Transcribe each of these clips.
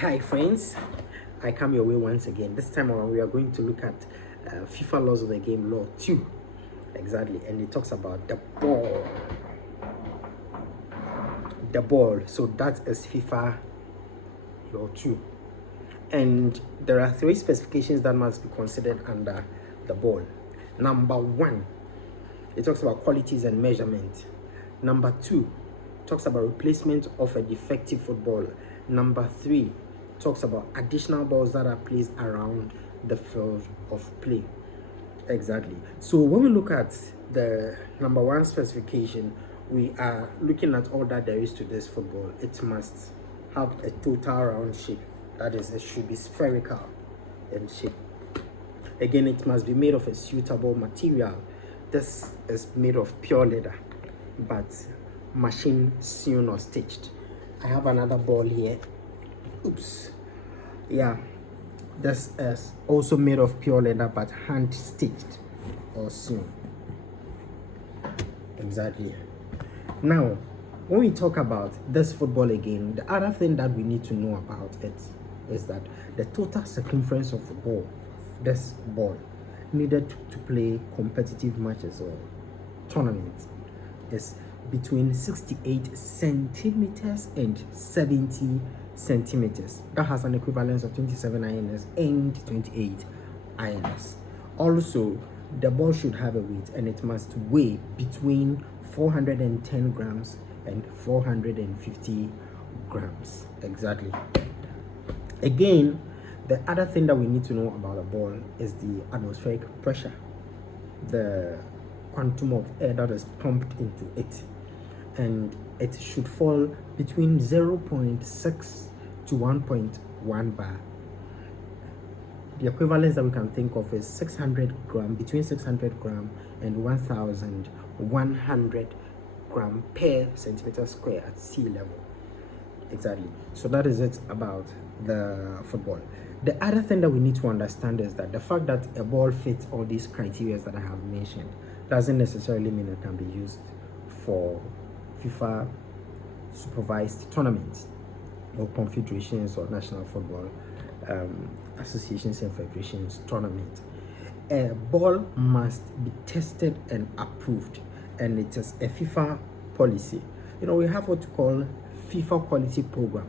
Hi friends, I come your way once again. This time around we are going to look at FIFA laws of the game law 2. Exactly, and it talks about the ball. So that is FIFA law 2, and there are three specifications that must be considered under the ball. Number 1, it talks about qualities and measurement. Number 2, talks about replacement of a defective football. Number 3, talks about additional balls that are placed around the field of play. Exactly. So when we look at the number 1 specification, we are looking at all that there is to this football. It must have a total round shape. That is, it should be spherical in shape. Again, it must be made of a suitable material. This is made of pure leather, but machine sewn or stitched. I have another ball here. Oops. Yeah, this is also made of pure leather, but hand stitched or sewn. Exactly. Now, when we talk about this football again, the other thing that we need to know about it is that the total circumference of the ball, this ball, needed to play competitive matches or tournaments is between 68 centimeters and 70 centimeters. That has an equivalence of 27 INS and 28 INS. Also, the ball should have a weight, and it must weigh between 410 grams and 450 grams. Exactly. Again, the other thing that we need to know about a ball is the atmospheric pressure, the quantum of air that is pumped into it, and it should fall between 0.6 to 1.1 bar. The equivalence that we can think of is 600 gram, between 600 gram and 1100 gram per centimeter square at sea level. Exactly. So that is it about the football. The other thing that we need to understand is that the fact that a ball fits all these criteria that I have mentioned doesn't necessarily mean it can be used for FIFA supervised tournaments or confederations or national football associations and federations tournament. A ball must be tested and approved, and it is a FIFA policy. We have what we call FIFA quality program.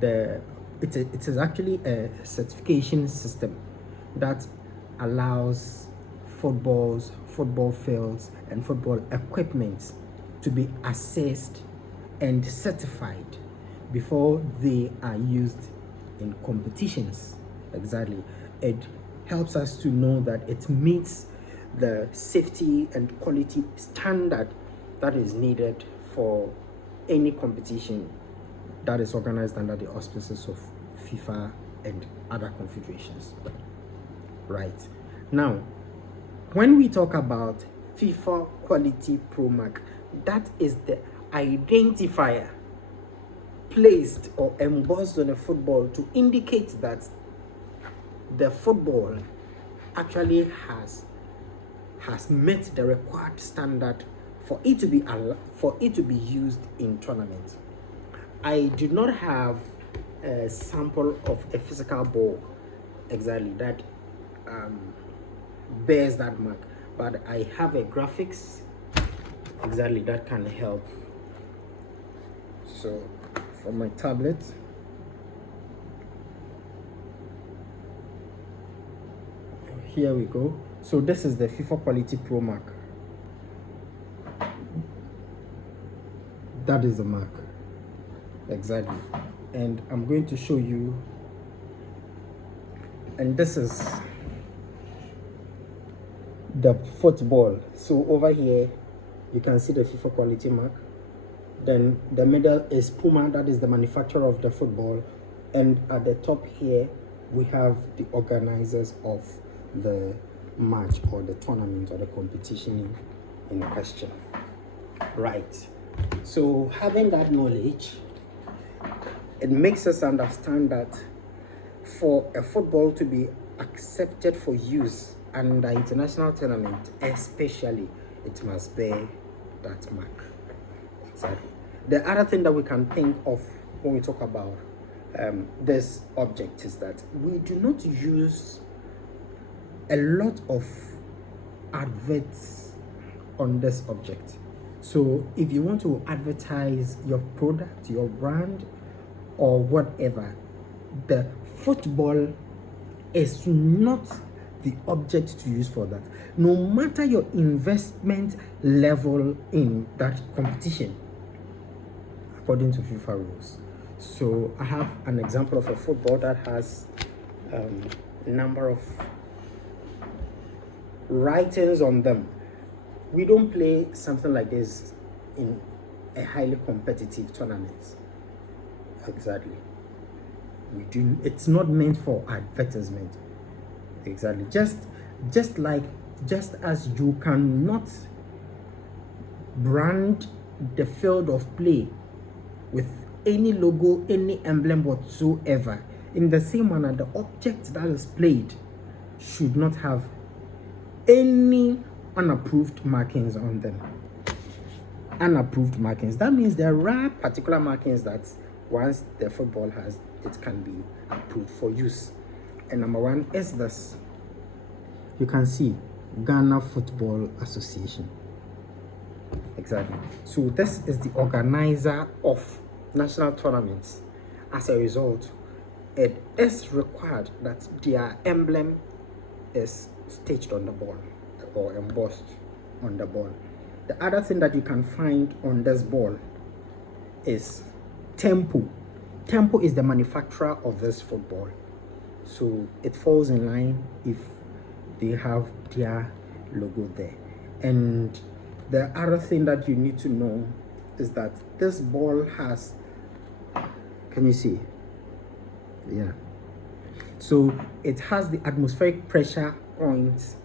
It is actually a certification system that allows football fields, and football equipment to be assessed and certified before they are used in competitions. Exactly. It helps us to know that it meets the safety and quality standard that is needed for any competition that is organized under the auspices of FIFA and other confederations. Right. Now, when we talk about FIFA Quality Pro Mark, that is the identifier placed or embossed on a football to indicate that the football actually has met the required standard for it to be used in tournaments. I do not have a sample of a physical ball exactly that bears that mark, but I have a graphics exactly that can help. So from my tablet, here we go. So this is the FIFA Quality Pro Mark. That is the mark. Exactly. And I'm going to show you, and this is the football. So over here you can see the FIFA quality mark. Then the middle is Puma, that is the manufacturer of the football, and at the top here we have the organizers of the match or the tournament or the competition in question. Right. So having that knowledge, it makes us understand that for a football to be accepted for use under international tournament, especially, it must bear that mark. Exactly. The other thing that we can think of when we talk about this object is that we do not use a lot of adverts on this object. So if you want to advertise your product, your brand, or whatever, the football is not the object to use for that, no matter your investment level in that competition, according to FIFA rules. So I have an example of a football that has a number of writings on them. We don't play something like this in a highly competitive tournament. Exactly. We do. It's not meant for advertisement. Exactly. Just as you cannot brand the field of play with any logo, any emblem whatsoever, in the same manner, the object that is played should not have any unapproved markings on them. Unapproved markings. That means there are particular markings that once the football has, it can be approved for use. And number one is this. You can see Ghana Football Association. Exactly. So this is the organizer of national tournaments. As a result, it is required that their emblem is stitched on the ball or embossed on the ball. The other thing that you can find on this ball is Tempo. Tempo is the manufacturer of this football, so it falls in line if they have their logo there. And the other thing that you need to know is that this ball has, can you see? Yeah. So it has the atmospheric pressure points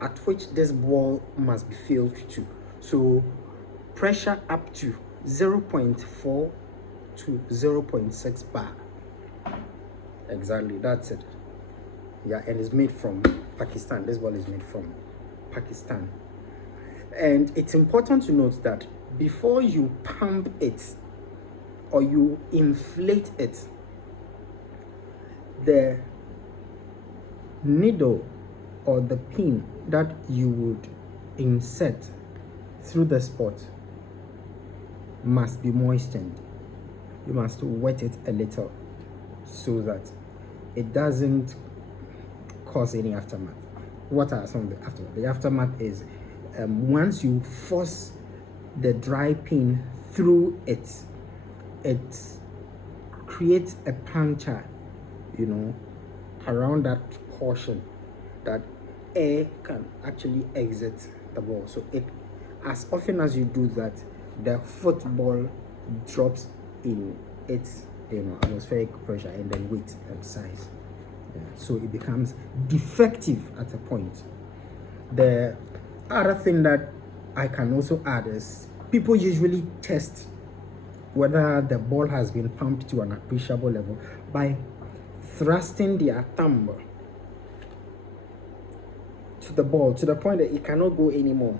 at which this ball must be filled to. So pressure up to 0.4 to 0.6 bar. Exactly, that's it. Yeah, and it's made from Pakistan. This ball is made from Pakistan. And it's important to note that before you pump it or you inflate it, the needle or the pin that you would insert through the spot must be moistened. You must wet it a little so that it doesn't cause any aftermath. What are some of the aftermath? The aftermath is once you force the dry pin through it, it creates a puncture, you know, around that portion that air can actually exit the ball. So it, as often as you do that, the football drops in its, you know, atmospheric pressure and then weight and size. Yeah. So it becomes defective at a point. The other thing that I can also add is people usually test whether the ball has been pumped to an appreciable level by thrusting their thumb to the ball to the point that it cannot go anymore,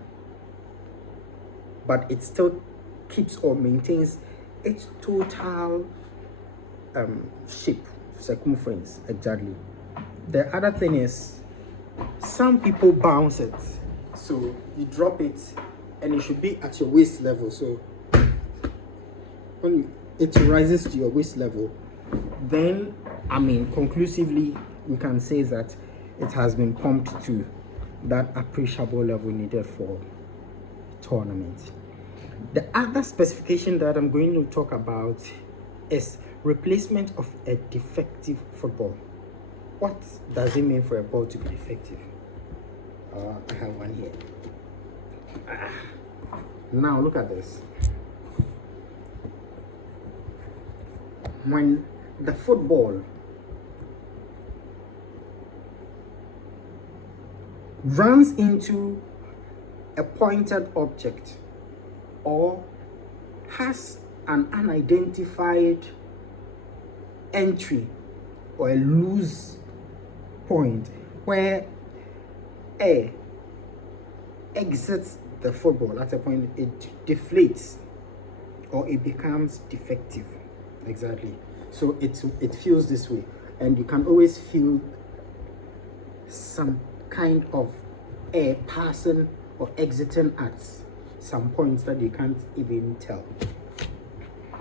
but it still keeps or maintains its total shape, circumference. Exactly. The other thing is some people bounce it, so you drop it and it should be at your waist level. So when it rises to your waist level, then I mean conclusively we can say that it has been pumped to that appreciable level needed for tournament. The other specification that I'm going to talk about is replacement of a defective football. What does it mean for a ball to be defective? I have one here. Now look at this. When the football runs into a pointed object or has an unidentified entry or a loose point where air exits the football, at a point it deflates or it becomes defective. Exactly. So it feels this way, and you can always feel some kind of air passing or exiting at some points that you can't even tell.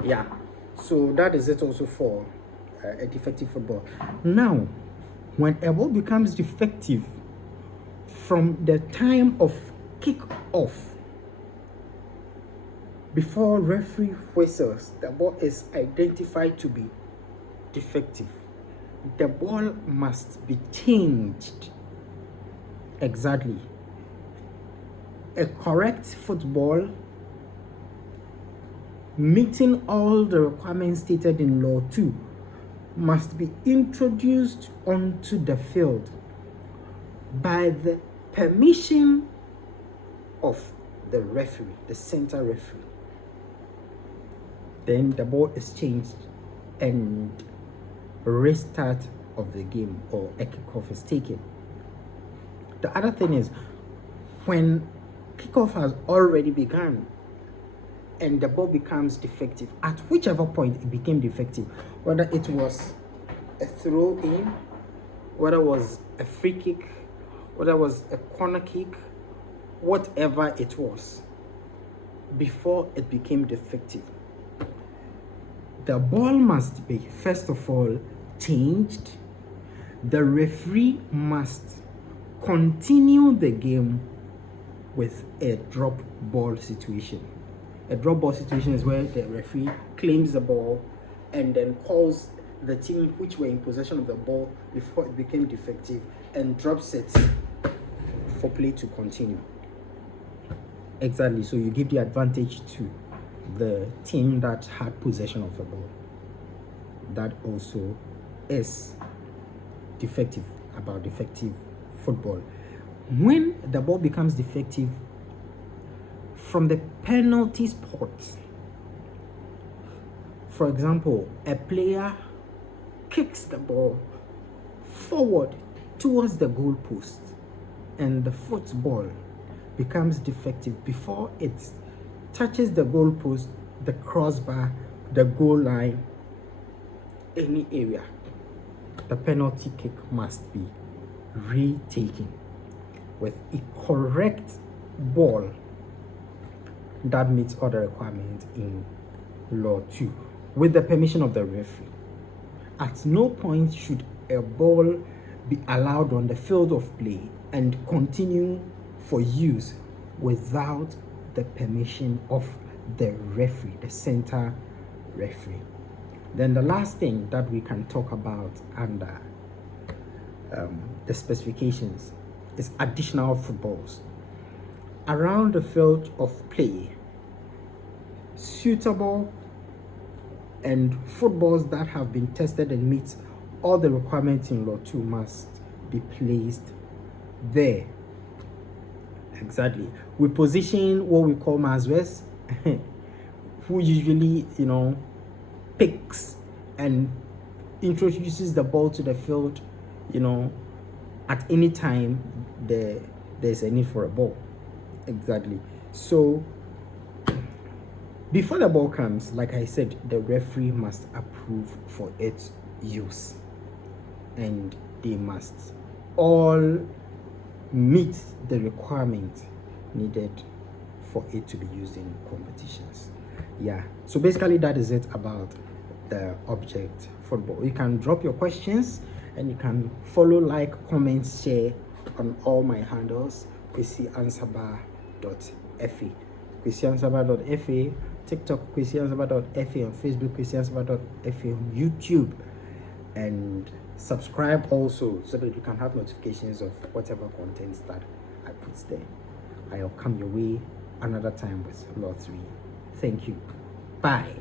Yeah, so that is it also for a defective football. Now, when a ball becomes defective from the time of kick off, before referee whistles, the ball is identified to be defective. The ball must be changed. Exactly. A correct football meeting all the requirements stated in Law 2 must be introduced onto the field by the permission of the referee, the center referee. Then the ball is changed and restart of the game or a kickoff is taken. The other thing is, when kickoff has already begun and the ball becomes defective, at whichever point it became defective, whether it was a throw in, whether it was a free kick, whether it was a corner kick, whatever it was, before it became defective, the ball must be, first of all, changed. The referee must continue the game with a drop ball situation. A drop ball situation is where the referee claims the ball and then calls the team which were in possession of the ball before it became defective and drops it for play to continue. Exactly. So you give the advantage to the team that had possession of the ball. That also is defective, about defective football. When the ball becomes defective from the penalty spot, for example, a player kicks the ball forward towards the goal post and the football becomes defective before it touches the goal post, the crossbar, the goal line, any area, the penalty kick must be retaken with a correct ball that meets all the requirements in Law 2 with the permission of the referee. At no point should a ball be allowed on the field of play and continue for use without the permission of the referee, the center referee. Then the last thing that we can talk about under the specifications is additional footballs around the field of play. Suitable and footballs that have been tested and meet all the requirements in Law 2 must be placed there. Exactly. We position what we call Mazwes, who usually, picks and introduces the ball to the field, at any time there's a need for a ball. Exactly. So before the ball comes, like I said, the referee must approve for its use, and they must all meet the requirement needed for it to be used in competitions. Yeah, so basically that is it about the object football. You can drop your questions and you can follow, like, comment, share on all my handles. kwesiansaba.fa, kwesiansaba.fa, TikTok kwesiansaba.fa, on Facebook kwesiansaba.fa, on YouTube, and subscribe also so that you can have notifications of whatever contents that I put there. I'll come your way another time with Law 3. Thank you. Bye.